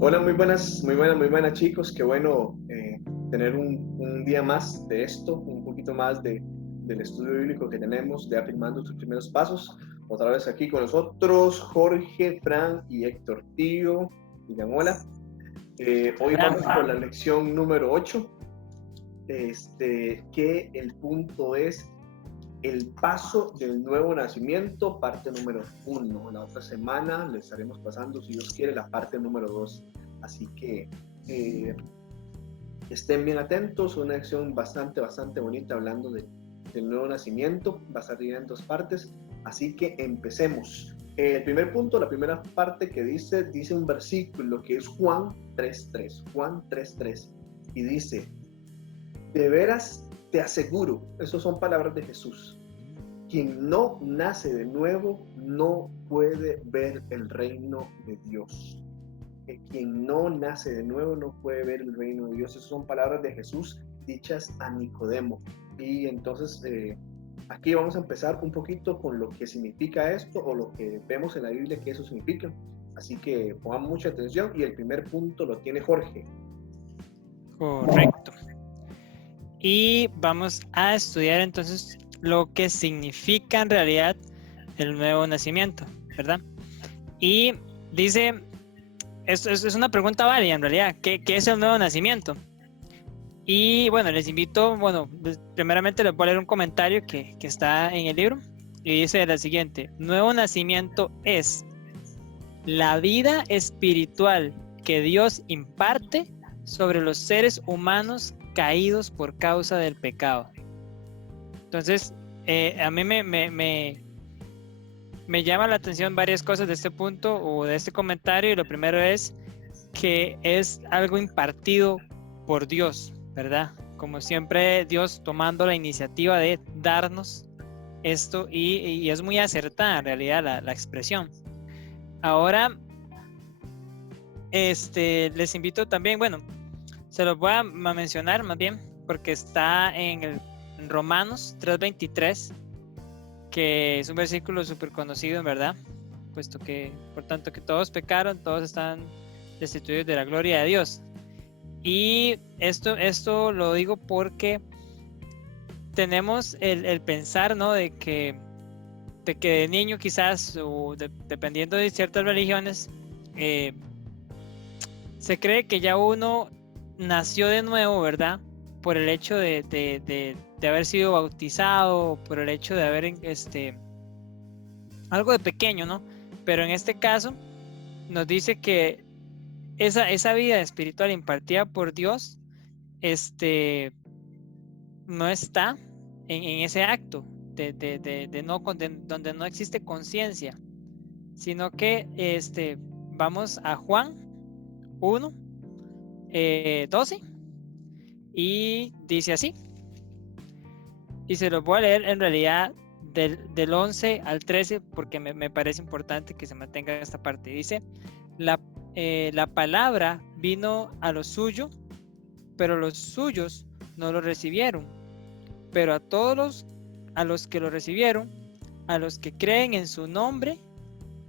Hola, muy buenas chicos. Qué bueno tener un día más de esto, un poquito más del estudio bíblico que tenemos de Afirmando tus primeros pasos. Otra vez aquí con nosotros Jorge, Fran y Héctor Tío y Yamola. Hoy vamos por la lección número 8, que el punto es el paso del nuevo nacimiento, parte número 1. La otra semana le estaremos pasando, si Dios quiere, la parte número 2. Así que estén bien atentos, una lección bastante bonita hablando del nuevo nacimiento. Va a salir en 2 partes, así que empecemos. El primer punto, la primera parte que dice un versículo que es Juan 3.3. Juan 3.3. Y dice: de veras te aseguro, esas son palabras de Jesús, quien no nace de nuevo no puede ver el reino de Dios. Quien no nace de nuevo no puede ver el reino de Dios. Esas son palabras de Jesús dichas a Nicodemo. Y entonces aquí vamos a empezar un poquito con lo que significa esto, o lo que vemos en la Biblia que eso significa. Así que pongan mucha atención, y el primer punto lo tiene Jorge. Correcto. Y vamos a estudiar entonces lo que significa en realidad el nuevo nacimiento, ¿verdad? Y dice, esto es una pregunta válida en realidad, ¿qué es el nuevo nacimiento? Y bueno, les invito, primeramente les voy a leer un comentario que está en el libro, y dice la siguiente: nuevo nacimiento es la vida espiritual que Dios imparte sobre los seres humanos caídos por causa del pecado. Entonces, a mí me llama la atención varias cosas de este punto o de este comentario, y lo primero es que es algo impartido por Dios, ¿verdad? Como siempre, Dios tomando la iniciativa de darnos esto, y es muy acertada en realidad la expresión. Ahora, les invito también, se los voy a mencionar más bien, porque está en Romanos 3:23, que es un versículo súper conocido, en verdad, puesto que, por tanto, que todos pecaron, todos están destituidos de la gloria de Dios. Y esto lo digo porque tenemos el pensar, ¿no? De que de niño quizás, o dependiendo de ciertas religiones, se cree que ya uno nació de nuevo, ¿verdad? Por el hecho de haber sido bautizado, por el hecho de haber algo de pequeño, ¿no? Pero en este caso nos dice que esa vida espiritual impartida por Dios, no está en ese acto donde no existe conciencia, sino que vamos a Juan 1, 12, y dice así, y se los voy a leer en realidad del 11 al 13, porque me parece importante que se mantenga esta parte. Dice: la palabra vino a lo suyo, pero los suyos no lo recibieron. Pero a los que lo recibieron, a los que creen en su nombre,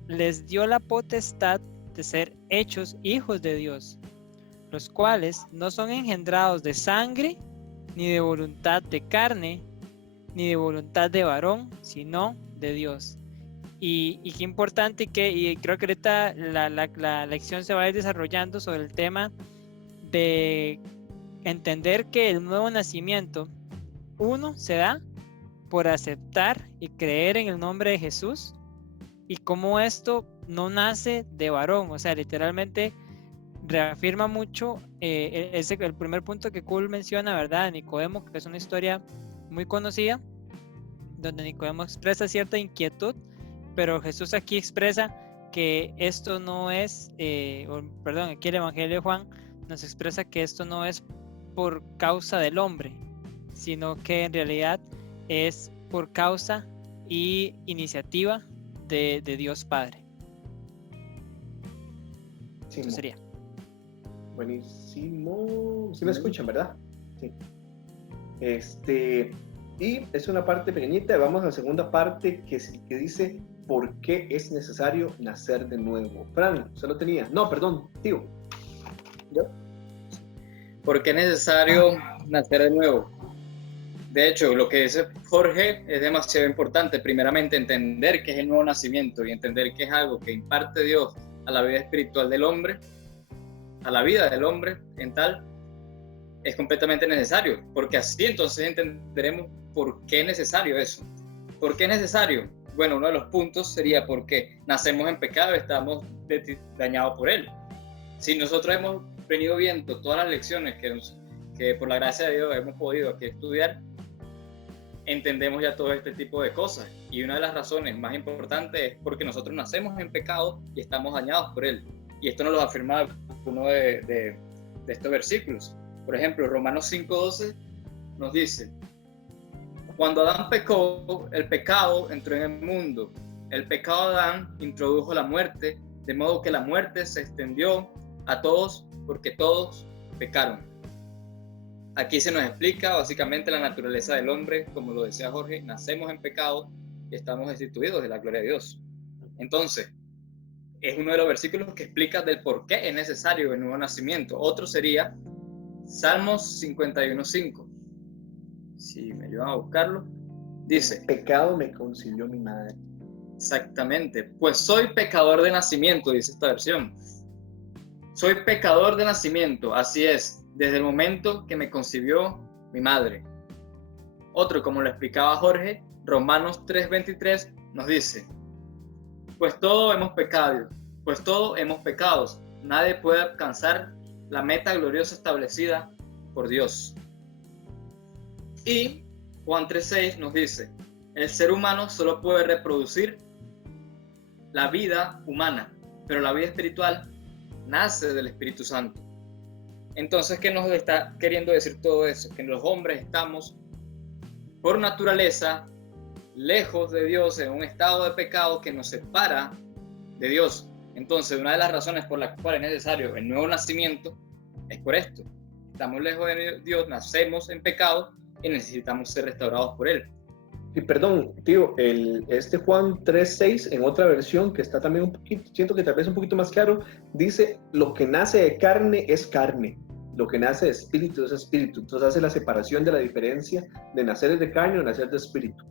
les dio la potestad de ser hechos hijos de Dios, los cuales no son engendrados de sangre, ni de voluntad de carne, ni de voluntad de varón, sino de Dios. Y qué importante, y creo que ahorita la lección se va a ir desarrollando sobre el tema de entender que el nuevo nacimiento, uno, se da por aceptar y creer en el nombre de Jesús, y cómo esto no nace de varón. O sea, literalmente reafirma mucho el primer punto que Cool menciona, ¿verdad? Nicodemo, que es una historia muy conocida, donde Nicodemo expresa cierta inquietud, pero Jesús aquí expresa que esto no es, aquí el Evangelio de Juan nos expresa que esto no es por causa del hombre, sino que en realidad es por causa y iniciativa de Dios Padre. Sí, Eso sería. Buenísimo. ¿Sí me escuchan, verdad? Sí. Y es una parte pequeñita. Vamos a la segunda parte que dice: ¿por qué es necesario nacer de nuevo? Fran, ¿se lo tenía? No, perdón, tío. ¿Yo? ¿Por qué es necesario nacer de nuevo? De hecho, lo que dice Jorge es demasiado importante. Primeramente, entender qué es el nuevo nacimiento y entender que es algo que imparte Dios a la vida espiritual del hombre, a la vida del hombre en tal, es completamente necesario, porque así entonces entenderemos por qué es necesario eso. ¿Por qué es necesario? Bueno, uno de los puntos sería porque nacemos en pecado y estamos dañados por él. Si nosotros hemos venido viendo todas las lecciones que por la gracia de Dios hemos podido aquí estudiar, entendemos ya todo este tipo de cosas. Y una de las razones más importantes es porque nosotros nacemos en pecado y estamos dañados por él. Y esto nos lo afirma uno de estos versículos. Por ejemplo, Romanos 5:12 nos dice: cuando Adán pecó, el pecado entró en el mundo. El pecado de Adán introdujo la muerte, de modo que la muerte se extendió a todos porque todos pecaron. Aquí se nos explica básicamente la naturaleza del hombre, como lo decía Jorge, nacemos en pecado y estamos destituidos de la gloria de Dios. Entonces, es uno de los versículos que explica del por qué es necesario el nuevo nacimiento. Otro sería Salmos 51:5. Si me ayudan a buscarlo, dice: en pecado me concibió mi madre. Exactamente, pues soy pecador de nacimiento, dice esta versión. Soy pecador de nacimiento, así es, desde el momento que me concibió mi madre. Otro, como lo explicaba Jorge, Romanos 3:23 nos dice: pues todos hemos pecado, nadie puede alcanzar la meta gloriosa establecida por Dios. Y Juan 3:6 nos dice: el ser humano solo puede reproducir la vida humana, pero la vida espiritual nace del Espíritu Santo. Entonces, ¿qué nos está queriendo decir todo eso? Que los hombres estamos, por naturaleza, lejos de Dios, en un estado de pecado que nos separa de Dios. Entonces, una de las razones por las cuales es necesario el nuevo nacimiento es por esto. Estamos lejos de Dios, nacemos en pecado y necesitamos ser restaurados por Él. Y perdón, tío, este Juan 3:6, en otra versión que está también un poquito, siento que tal vez un poquito más claro, dice: lo que nace de carne es carne, lo que nace de espíritu es espíritu. Entonces hace la separación de la diferencia de nacer de carne o nacer de espíritu.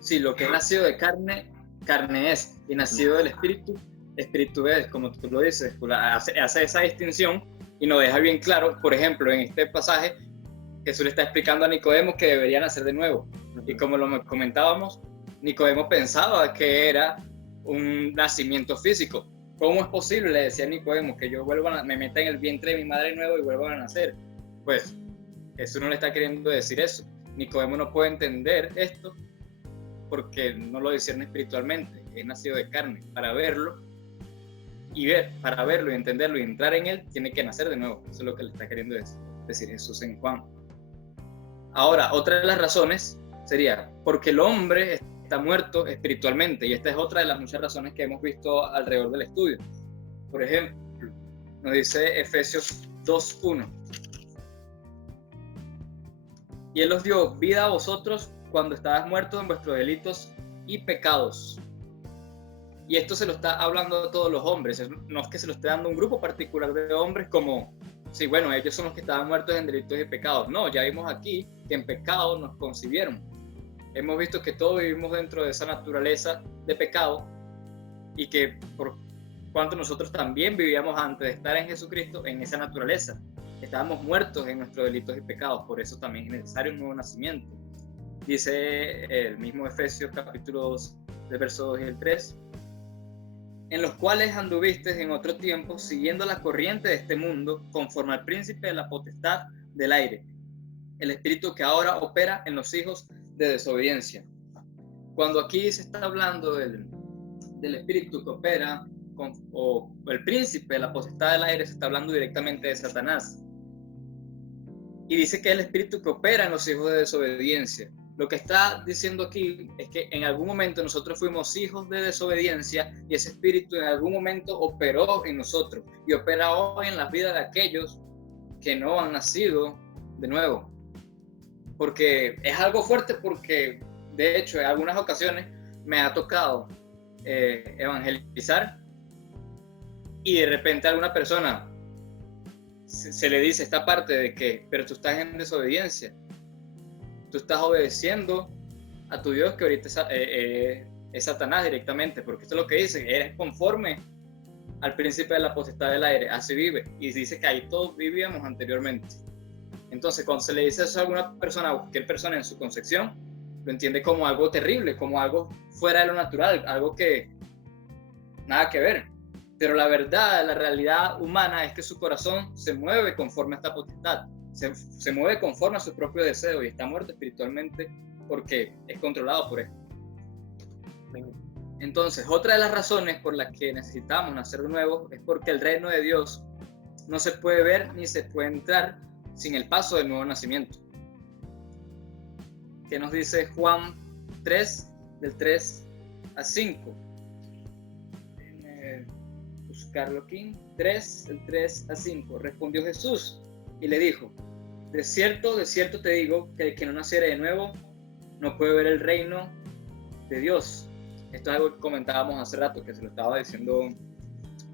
Sí, lo que es nacido de carne, carne es, y nacido del espíritu, espíritu es, como tú lo dices. Hace esa distinción y nos deja bien claro. Por ejemplo, en este pasaje Jesús le está explicando a Nicodemo que debería nacer de nuevo. Y como lo comentábamos, Nicodemo pensaba que era un nacimiento físico. ¿Cómo es posible, le decía Nicodemo, que yo me meta en el vientre de mi madre de nuevo y vuelva a nacer? Pues Jesús no le está queriendo decir eso. Nicodemo no puede entender esto porque no lo discierne espiritualmente. Es nacido de carne. Para verlo y entenderlo y entrar en él, tiene que nacer de nuevo. Eso es lo que le está queriendo decir Jesús en Juan. Ahora, otra de las razones sería porque el hombre está muerto espiritualmente, y esta es otra de las muchas razones que hemos visto alrededor del estudio. Por ejemplo, nos dice Efesios 2:1: y Él os dio vida a vosotros cuando estabais muertos en vuestros delitos y pecados. Y esto se lo está hablando a todos los hombres, no es que se lo esté dando a un grupo particular de hombres como, sí, bueno, ellos son los que estaban muertos en delitos y pecados. No, ya vimos aquí que en pecado nos concibieron. Hemos visto que todos vivimos dentro de esa naturaleza de pecado y que por cuanto nosotros también vivíamos antes de estar en Jesucristo en esa naturaleza. Estábamos muertos en nuestros delitos y pecados, por eso también es necesario un nuevo nacimiento. Dice el mismo Efesios capítulo 2, del verso 2 y el 3: en los cuales anduvisteis en otro tiempo, siguiendo la corriente de este mundo, conforme al príncipe de la potestad del aire, el espíritu que ahora opera en los hijos de desobediencia. Cuando aquí se está hablando del espíritu que opera, o el príncipe de la potestad del aire, se está hablando directamente de Satanás. Y dice que es el espíritu que opera en los hijos de desobediencia. Lo que está diciendo aquí es que en algún momento nosotros fuimos hijos de desobediencia y ese espíritu en algún momento operó en nosotros y opera hoy en las vidas de aquellos que no han nacido de nuevo. Porque es algo fuerte, porque de hecho en algunas ocasiones me ha tocado evangelizar y de repente alguna persona se le dice esta parte de que, pero tú estás en desobediencia, tú estás obedeciendo a tu Dios, que ahorita es Satanás directamente, porque esto es lo que dice, eres conforme al príncipe de la potestad del aire, así vive, y dice que ahí todos vivíamos anteriormente. Entonces, cuando se le dice eso a alguna persona, a cualquier persona en su concepción, lo entiende como algo terrible, como algo fuera de lo natural, algo que nada que ver. Pero la verdad, la realidad humana es que su corazón se mueve conforme a esta potestad, se mueve conforme a su propio deseo y está muerto espiritualmente porque es controlado por él. Entonces, otra de las razones por las que necesitamos nacer de nuevo es porque el reino de Dios no se puede ver ni se puede entrar sin el paso del nuevo nacimiento. ¿Qué nos dice Juan 3, del 3 a 5? Déjenme buscarlo aquí. 3, del 3 a 5. Respondió Jesús y le dijo: de cierto te digo, que el que no naciere de nuevo no puede ver el reino de Dios. Esto es algo que comentábamos hace rato, que se lo estaba diciendo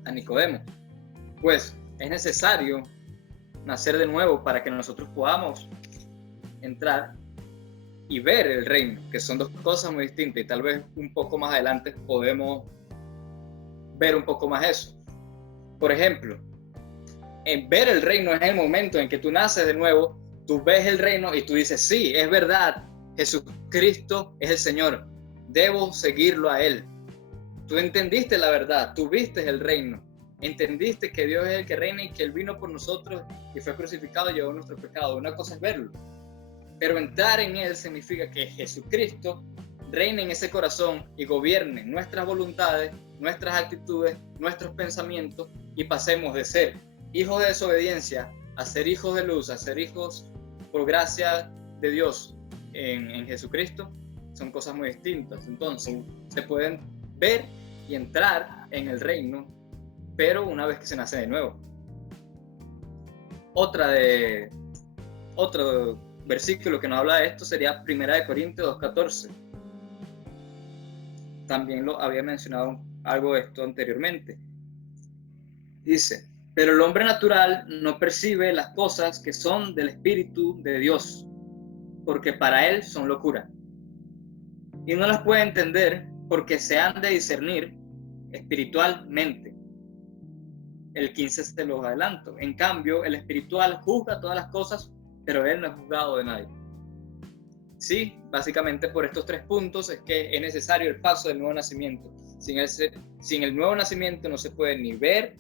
a Nicodemo. Pues es necesario nacer de nuevo para que nosotros podamos entrar y ver el reino, que son dos cosas muy distintas, y tal vez un poco más adelante podemos ver un poco más eso. Por ejemplo, en ver el reino es el momento en que tú naces de nuevo, tú ves el reino y tú dices: sí, es verdad, Jesucristo es el Señor, debo seguirlo a Él. Tú entendiste la verdad, tú viste el reino, entendiste que Dios es el que reina y que Él vino por nosotros y fue crucificado y llevó nuestro pecado. Una cosa es verlo, pero entrar en Él significa que Jesucristo reine en ese corazón y gobierne nuestras voluntades, nuestras actitudes, nuestros pensamientos, y pasemos de ser hijos de desobediencia a ser hijos de luz, a ser hijos por gracia de Dios en Jesucristo. Son cosas muy distintas. Entonces se pueden ver y entrar en el reino, pero una vez que se nace de nuevo. Otro versículo que nos habla de esto sería 1 Corintios 2:14. También lo había mencionado algo de esto anteriormente. Dice: pero el hombre natural no percibe las cosas que son del Espíritu de Dios, porque para él son locura, y no las puede entender porque se han de discernir espiritualmente. El 15 se los adelanto. En cambio, el espiritual juzga todas las cosas, pero él no es juzgado de nadie. Sí, básicamente por estos 3 puntos es que es necesario el paso del nuevo nacimiento. Sin el nuevo nacimiento no se puede ni ver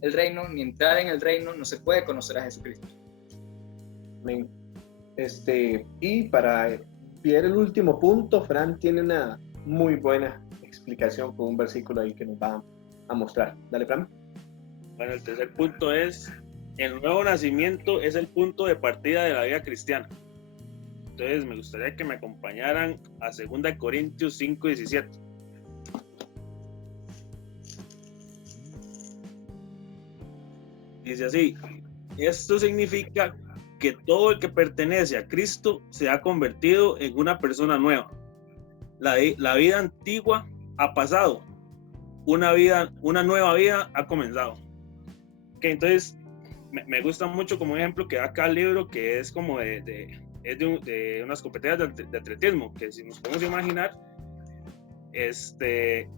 el reino, ni entrar en el reino, no se puede conocer a Jesucristo. Amén. Y para ver el último punto, Fran tiene una muy buena explicación con un versículo ahí que nos va a mostrar. Dale, Fran. Bueno, el tercer punto es: el nuevo nacimiento es el punto de partida de la vida cristiana. Entonces me gustaría que me acompañaran a 2 Corintios 5:17. Dice así: esto significa que todo el que pertenece a Cristo se ha convertido en una persona nueva. La vida antigua ha pasado, una nueva vida ha comenzado. Okay, entonces me gusta mucho como ejemplo que da acá el libro, que es como de unas competencias de atletismo, que si nos podemos imaginar,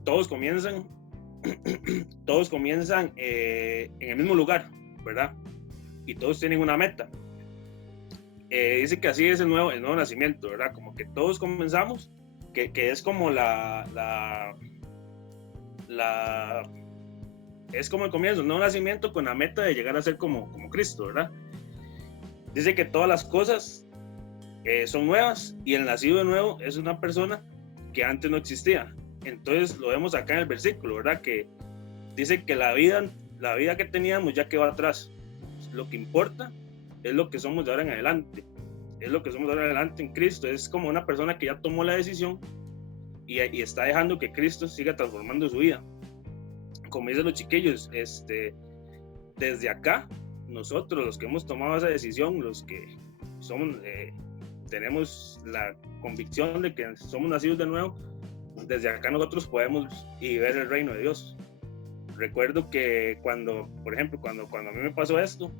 todos comienzan en el mismo lugar, ¿verdad? Y todos tienen una meta. Dice que así es el nuevo nacimiento, ¿verdad? Como que todos comenzamos, que es como es como el comienzo, el nuevo nacimiento con la meta de llegar a ser como Cristo, ¿verdad? Dice que todas las cosas son nuevas, y el nacido de nuevo es una persona que antes no existía. Entonces lo vemos acá en el versículo, ¿verdad? Que dice que la vida que teníamos ya quedó atrás. Lo que importa es lo que somos de ahora en adelante. Es lo que somos de ahora en adelante en Cristo. Es como una persona que ya tomó la decisión y está dejando que Cristo siga transformando su vida. Como dicen los chiquillos, desde acá, nosotros, los que hemos tomado esa decisión, los que tenemos la convicción de que somos nacidos de nuevo, desde acá nosotros podemos ver el reino de Dios. Recuerdo que por ejemplo, cuando a mí me pasó esto,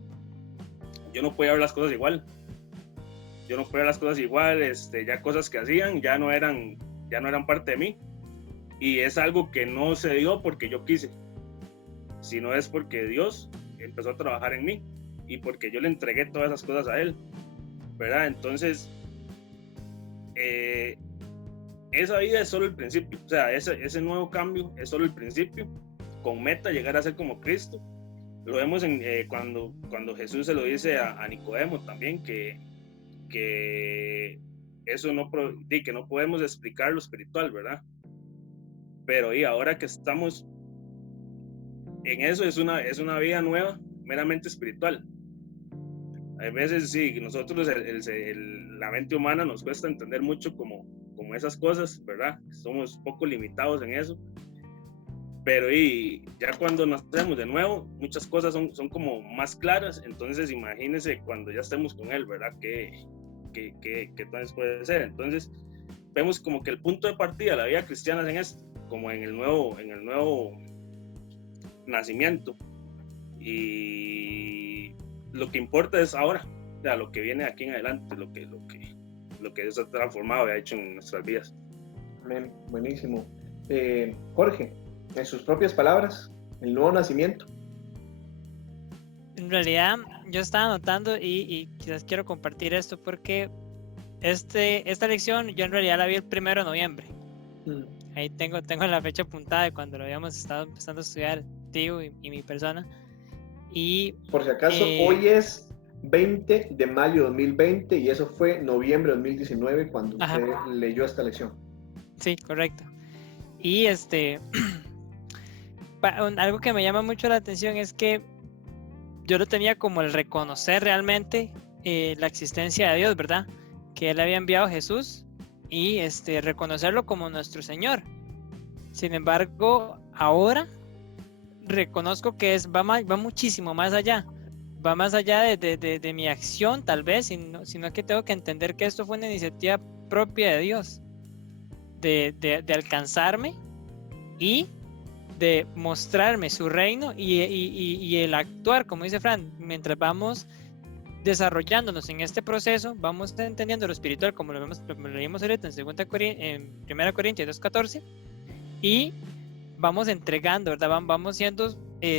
yo no podía ver las cosas igual. Yo no podía ver las cosas igual, ya cosas que hacían ya no eran parte de mí. Y es algo que no se dio porque yo quise, sino es porque Dios empezó a trabajar en mí y porque yo le entregué todas esas cosas a Él, ¿verdad? Entonces, esa vida es solo el principio, o sea, ese nuevo cambio es solo el principio, con meta llegar a ser como Cristo. Lo vemos cuando Jesús se lo dice a Nicodemo también, que eso que no podemos explicar lo espiritual, ¿verdad? Pero ahora que estamos en eso, es una vida nueva, meramente espiritual. Hay veces sí, nosotros la mente humana nos cuesta entender mucho como esas cosas, ¿verdad? Somos poco limitados en eso. Pero ya cuando nacemos de nuevo, muchas cosas son como más claras. Entonces imagínense cuando ya estemos con Él, ¿verdad? ¿Qué entonces puede ser? Entonces vemos como que el punto de partida de la vida cristiana es en esto, como en el nuevo nacimiento. Y lo que importa es ahora, o sea, lo que viene aquí en adelante, lo que Dios ha transformado y ha hecho en nuestras vidas. Amén, buenísimo. Jorge, en sus propias palabras, el nuevo nacimiento. En realidad, yo estaba notando y quizás quiero compartir esto porque esta lección yo en realidad la vi el 1 de noviembre. Ahí tengo la fecha apuntada de cuando lo habíamos estado empezando a estudiar, tío y mi persona. Y por si acaso, hoy es 20 de mayo de 2020 y eso fue noviembre de 2019 cuando usted leyó esta lección. Sí, correcto. Y algo que me llama mucho la atención es que yo lo tenía como el reconocer realmente la existencia de Dios, ¿verdad? Que Él había enviado a Jesús y reconocerlo como nuestro Señor. Sin embargo, ahora reconozco que va muchísimo más allá. Va más allá de mi acción, tal vez, sino que tengo que entender que esto fue una iniciativa propia de Dios, de alcanzarme y de mostrarme su reino y el actuar, como dice Fran, mientras vamos desarrollándonos en este proceso, vamos entendiendo lo espiritual, como lo leímos ahorita en 1 Corintios 2:14, y vamos entregando, ¿verdad? Vamos siendo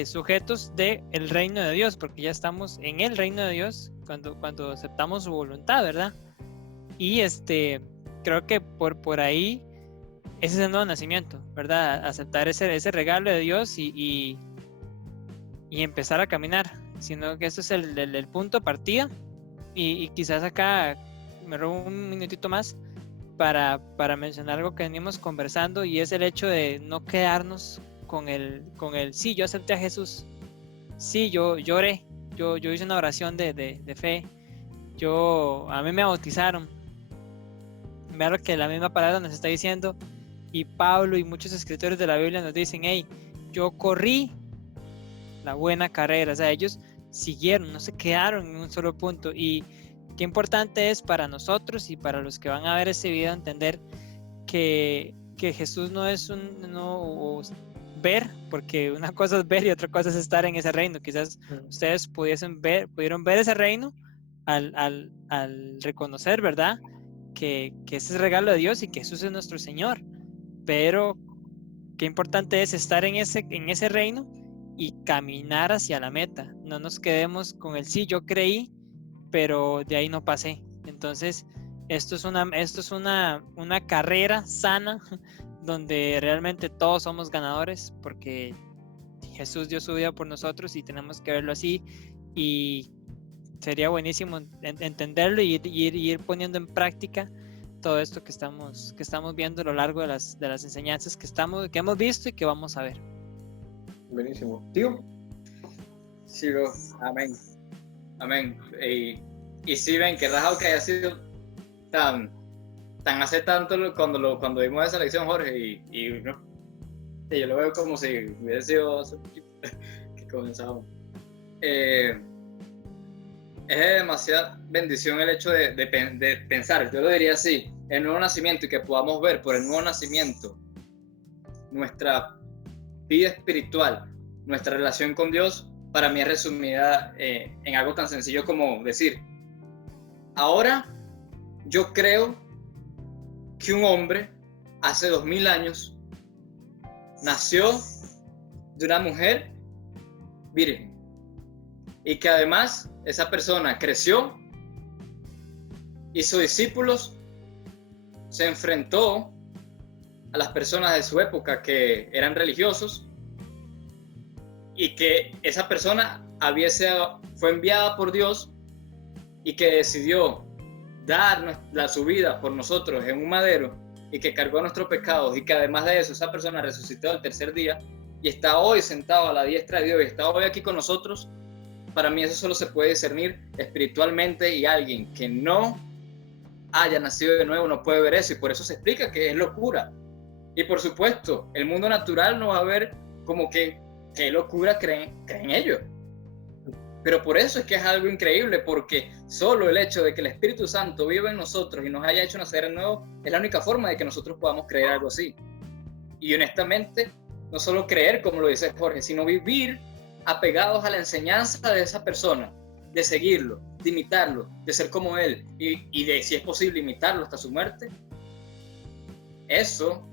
sujetos del reino de Dios, porque ya estamos en el reino de Dios cuando aceptamos su voluntad, ¿verdad? Y creo que por ahí ese es el nuevo nacimiento, ¿verdad? Aceptar ese regalo de Dios y empezar a caminar, sino que eso es el punto de partida. Y quizás acá me robo un minutito más para mencionar algo que venimos conversando, y es el hecho de no quedarnos con el sí, yo acepté a Jesús, sí, yo lloré, yo hice una oración de fe, a mí me bautizaron. Vea lo que la misma palabra nos está diciendo, y Pablo y muchos escritores de la Biblia nos dicen: hey, yo corrí la buena carrera. O sea, ellos siguieron, no se quedaron en un solo punto. Y qué importante es para nosotros y para los que van a ver ese video entender que Jesús no es ver, porque una cosa es ver y otra cosa es estar en ese reino. Quizás ustedes pudieron ver ese reino al reconocer, ¿verdad?, que ese es el regalo de Dios y que Jesús es nuestro Señor. Pero qué importante es estar en ese reino y caminar hacia la meta. No nos quedemos con el sí, yo creí, pero de ahí no pasé. Entonces, esto es una carrera sana donde realmente todos somos ganadores, porque Jesús dio su vida por nosotros y tenemos que verlo así. Y sería buenísimo entenderlo y ir poniendo en práctica todo esto que estamos viendo a lo largo de las enseñanzas que hemos visto y que vamos a ver. Buenísimo. ¿Tío? Sí, bro. Amén. Y sí, ven, que rajado que haya sido tan hace tanto cuando vimos esa lección, Jorge, y no, yo lo veo como si hubiera sido hace poquito que comenzamos. Es de demasiada bendición el hecho de pensar, yo lo diría así, el nuevo nacimiento, y que podamos ver por el nuevo nacimiento nuestra vida espiritual, nuestra relación con Dios para mí es resumida en algo tan sencillo como decir, ahora yo creo que un hombre hace 2000 años nació de una mujer virgen y que además esa persona creció, hizo discípulos, se enfrentó a las personas de su época que eran religiosos y que esa persona fue enviada por Dios y que decidió dar su vida por nosotros en un madero y que cargó nuestros pecados y que además de eso esa persona resucitó al tercer día y está hoy sentado a la diestra de Dios y está hoy aquí con nosotros, para mí eso solo se puede discernir espiritualmente y alguien que no haya nacido de nuevo no puede ver eso y por eso se explica que es locura. Y por supuesto, el mundo natural no va a ver como que locura creen ellos. Pero por eso es que es algo increíble, porque solo el hecho de que el Espíritu Santo viva en nosotros y nos haya hecho nacer de nuevo es la única forma de que nosotros podamos creer algo así. Y honestamente, no solo creer, como lo dice Jorge, sino vivir apegados a la enseñanza de esa persona, de seguirlo, de imitarlo, de ser como él y de, si es posible, imitarlo hasta su muerte. Eso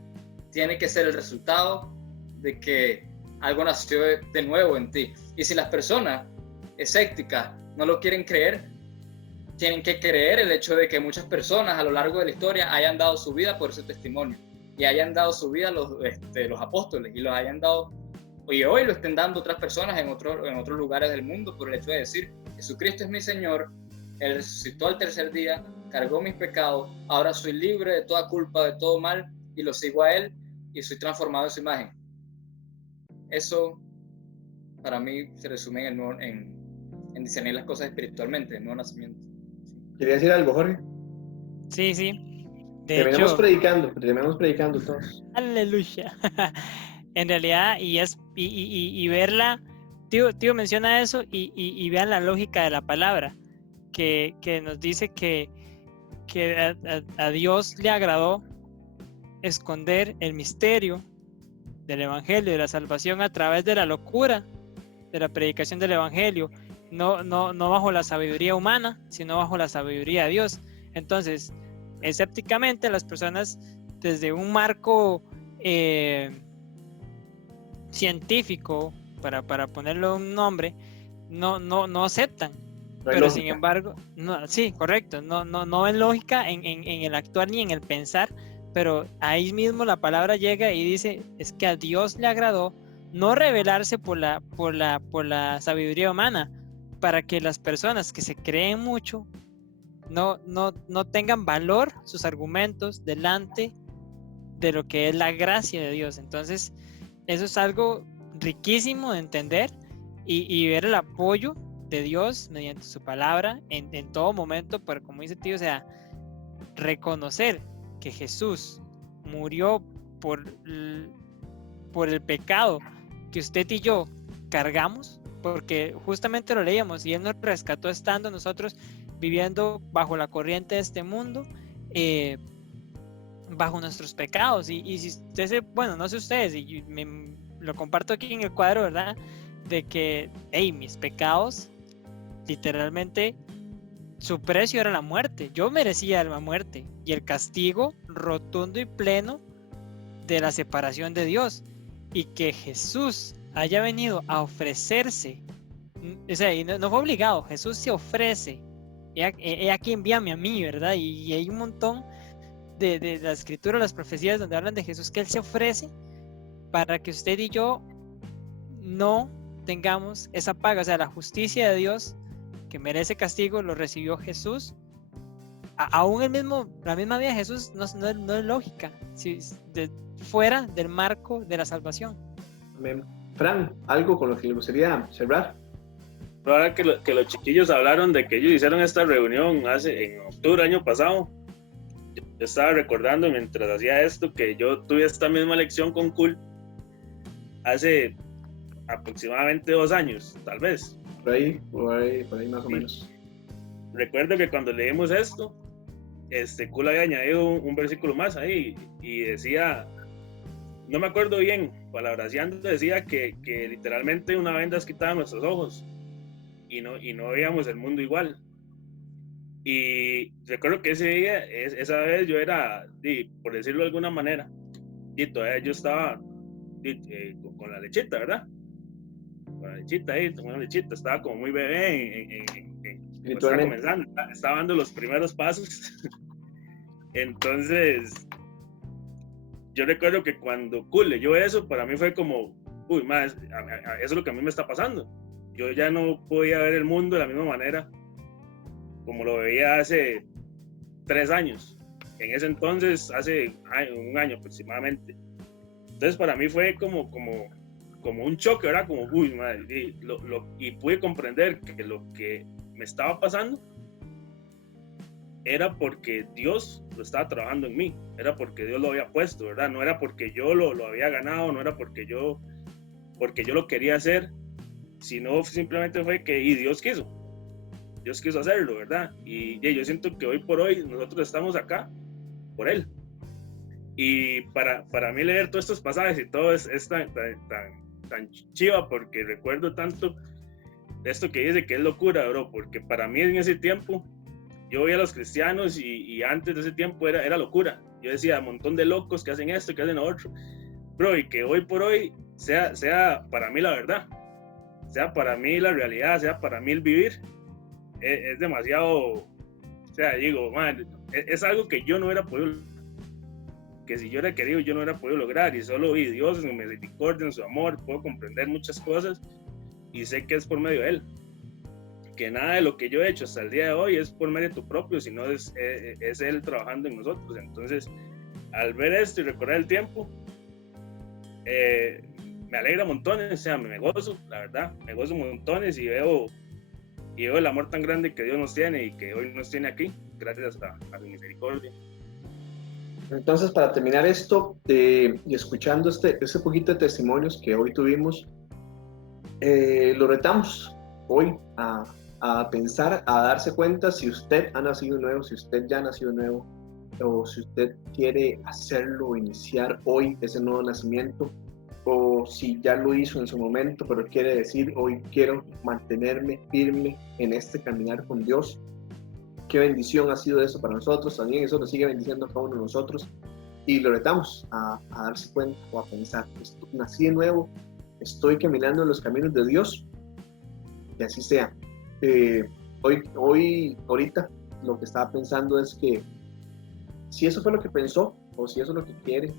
tiene que ser el resultado de que algo nació de nuevo en ti. Y si las personas escépticas no lo quieren creer, tienen que creer el hecho de que muchas personas a lo largo de la historia hayan dado su vida por ese testimonio y hayan dado su vida los apóstoles y los hayan dado y hoy lo estén dando otras personas en otros lugares del mundo por el hecho de decir Jesucristo es mi Señor, Él resucitó al tercer día, cargó mis pecados, ahora soy libre de toda culpa, de todo mal y lo sigo a Él y soy transformado en su imagen. Eso para mí se resume en discernir las cosas espiritualmente, el nuevo nacimiento. ¿Quería decir algo, Jorge? Sí. Terminamos predicando todos. Aleluya. En realidad, y verla, tío menciona eso y vean la lógica de la palabra, que nos dice que a Dios le agradó esconder el misterio del Evangelio, de la salvación a través de la locura de la predicación del Evangelio, no bajo la sabiduría humana, sino bajo la sabiduría de Dios. Entonces, escépticamente las personas desde un marco científico, para ponerle un nombre, no aceptan. Pero lógica. Sin embargo, sí, correcto, no ven lógica en el actuar ni en el pensar, pero ahí mismo la palabra llega y dice, es que a Dios le agradó no revelarse por la sabiduría humana, para que las personas que se creen mucho no tengan valor sus argumentos delante de lo que es la gracia de Dios. Entonces, eso es algo riquísimo de entender y ver el apoyo de Dios mediante su palabra en todo momento, pero como dice tío, o sea, reconocer que Jesús murió por el pecado que usted y yo cargamos, porque justamente lo leíamos y Él nos rescató estando nosotros viviendo bajo la corriente de este mundo, bajo nuestros pecados. Y si usted bueno, no sé ustedes, y lo comparto aquí en el cuadro, ¿verdad? De que, mis pecados, literalmente, su precio era la muerte. Yo merecía la muerte y el castigo rotundo y pleno de la separación de Dios. Y que Jesús haya venido a ofrecerse, o sea, y no fue obligado, Jesús se ofrece, he aquí envíame a mí, ¿verdad? Y hay un montón de la escritura, las profecías donde hablan de Jesús, que Él se ofrece para que usted y yo no tengamos esa paga, o sea, la justicia de Dios que merece castigo lo recibió Jesús. Aún la misma vida de Jesús no es lógica, fuera del marco de la salvación. Fran, ¿algo con lo que le gustaría cerrar? Ahora que los chiquillos hablaron de que ellos hicieron esta reunión en octubre del año pasado, yo estaba recordando mientras hacía esto que yo tuve esta misma lección con Cool hace aproximadamente 2 años, tal vez. Por ahí más o menos. Recuerdo que cuando leímos esto, Cool había añadido un versículo más ahí y decía no me acuerdo bien, palabraseando, decía que literalmente una venda quitaba nuestros ojos y no veíamos el mundo igual. Y recuerdo que ese día, esa vez yo era, por decirlo de alguna manera, y todavía yo estaba con la lechita, ¿verdad? Con la lechita ahí, tomando lechita, estaba como muy bebé, estaba comenzando, estaba dando los primeros pasos. Entonces, yo recuerdo que cuando leyó eso, para mí fue como, uy, más, eso es lo que a mí me está pasando. Yo ya no podía ver el mundo de la misma manera como lo veía hace 3 años. En ese entonces, hace un año aproximadamente. Entonces, para mí fue como un choque, ¿verdad? Como, uy, madre, y pude comprender que lo que me estaba pasando era porque Dios lo estaba trabajando en mí, era porque Dios lo había puesto, ¿verdad? No era porque yo lo había ganado, no era porque yo lo quería hacer, sino simplemente fue que Dios quiso hacerlo, ¿verdad? Y yo siento que hoy por hoy nosotros estamos acá por Él. Y para mí leer todos estos pasajes y todo es tan chiva, porque recuerdo tanto de esto que dice que es locura, bro, porque para mí en ese tiempo yo veía a los cristianos y antes de ese tiempo era locura. Yo decía, un montón de locos que hacen esto, que hacen lo otro. Bro, y que hoy por hoy sea para mí la verdad, sea para mí la realidad, sea para mí el vivir, es demasiado, o sea, digo, man, es algo que yo no hubiera podido, que si yo hubiera querido, yo no hubiera podido lograr, y solo vi Dios en su misericordia, en su amor, puedo comprender muchas cosas, y sé que es por medio de Él. Que nada de lo que yo he hecho hasta el día de hoy es por mérito propio, sino es Él trabajando en nosotros. Entonces, al ver esto y recordar el tiempo, me alegra montones, o sea, me gozo, la verdad, me gozo montones y veo el amor tan grande que Dios nos tiene y que hoy nos tiene aquí, gracias a su misericordia. Entonces, para terminar esto, y escuchando ese poquito de testimonios que hoy tuvimos, lo retamos hoy a pensar, a darse cuenta si usted ha nacido nuevo, si usted ya nació nuevo, o si usted quiere hacerlo, iniciar hoy ese nuevo nacimiento, o si ya lo hizo en su momento, pero quiere decir, hoy quiero mantenerme firme en este caminar con Dios. Qué bendición ha sido eso para nosotros, también eso nos sigue bendiciendo a cada uno de nosotros, y lo retamos a darse cuenta o a pensar, nací de nuevo, estoy caminando en los caminos de Dios, y así sea. Ahorita lo que estaba pensando es que si eso fue lo que pensó o si eso es lo que quiere,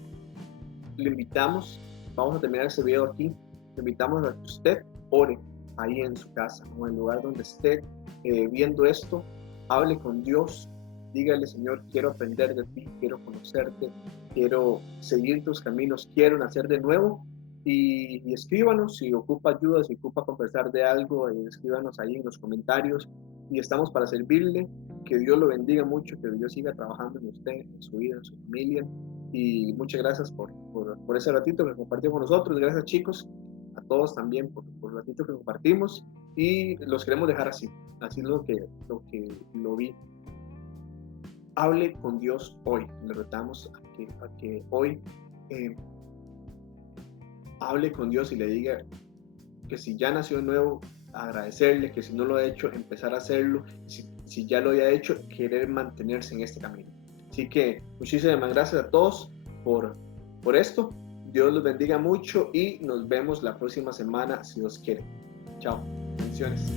le invitamos, vamos a terminar ese video aquí, le invitamos a que usted ore ahí en su casa o en el lugar donde esté viendo esto, hable con Dios, dígale: Señor, quiero aprender de ti, quiero conocerte, quiero seguir tus caminos, quiero nacer de nuevo. Y escríbanos si ocupa ayuda, si ocupa conversar de algo, escríbanos ahí en los comentarios y estamos para servirle. Que Dios lo bendiga mucho, que Dios siga trabajando en usted, en su vida, en su familia, y muchas gracias por ese ratito que compartió con nosotros. Gracias, chicos, a todos también por el ratito que compartimos, y los queremos dejar así es lo que vi. Hable con Dios hoy, le retamos a que hoy hable con Dios y le diga que si ya nació de nuevo, agradecerle, que si no lo ha hecho, empezar a hacerlo, si ya lo haya hecho, querer mantenerse en este camino. Así que muchísimas gracias a todos por esto. Dios los bendiga mucho y nos vemos la próxima semana si Dios quiere. Chao. Bendiciones.